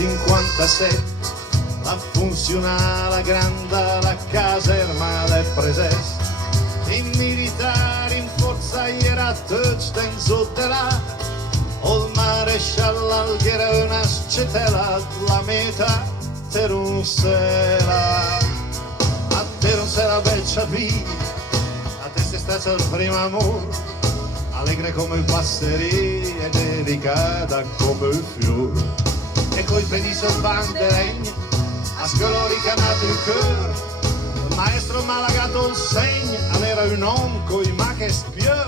56 la funzionale grande la caserma del preses i militari in forza era tutti dentro de là il maresciallo alghera una scetela la metà per un sera a te non se la beccia via a te sei stato il primo amore allegre come il passerì e delicata come il fiore e coi piedi sul banco di legno a scoloricanato il cuore il maestro m'ha lagato il segno era un uomo coi ma che spiò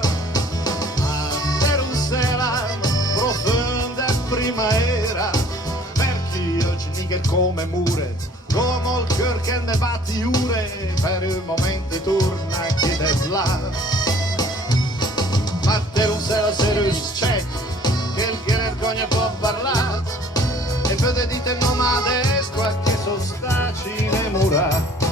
ma per un sera profonda primavera per chi oggi mica come mure come il cuore che ne batti ure per il momento torna chi te là ma per un sera serious check che il vergogna può parlare e vede dite nomadesco a che sono stati innamorati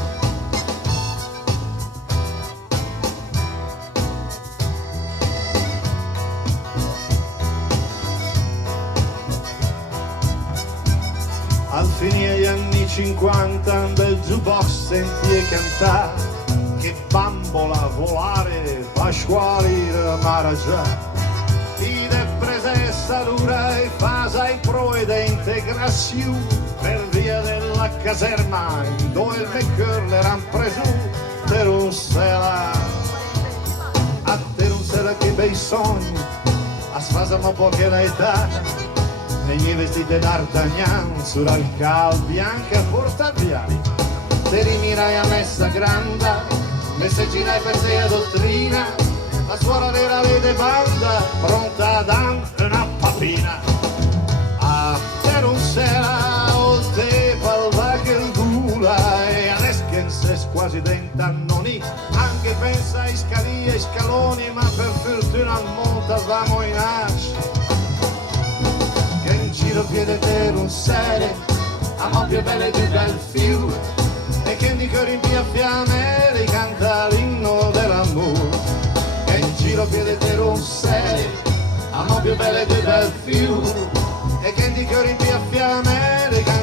al finire gli anni 50 un bel jukebox senti cantare che bambola volare pasquale maragia i deprese salura e fasa i pro ed integrazione per via della caserma dove il McCurl l'eran preso per un sera a per un sera che bei sogni a sfasamo poche l'età negli vestiti d'Artagnan sulla cal bianca portaviali te rimirai a messa granda messaggirai per te a dottrina la suora vera vede banda pronta a dan una papina a per un sera o te palva che il gula e adesso che sei quasi dent'annoni anche pensa ai scali e ai scaloni ma per fortuna molta vamo in ascia giro piede per un sere a più belle di bel fiume e che di cuore in via fiamme li canta l'inno dell'amore che in giro piede per un sere a più belle di bel fiume e che di cuore in via fiamme li canta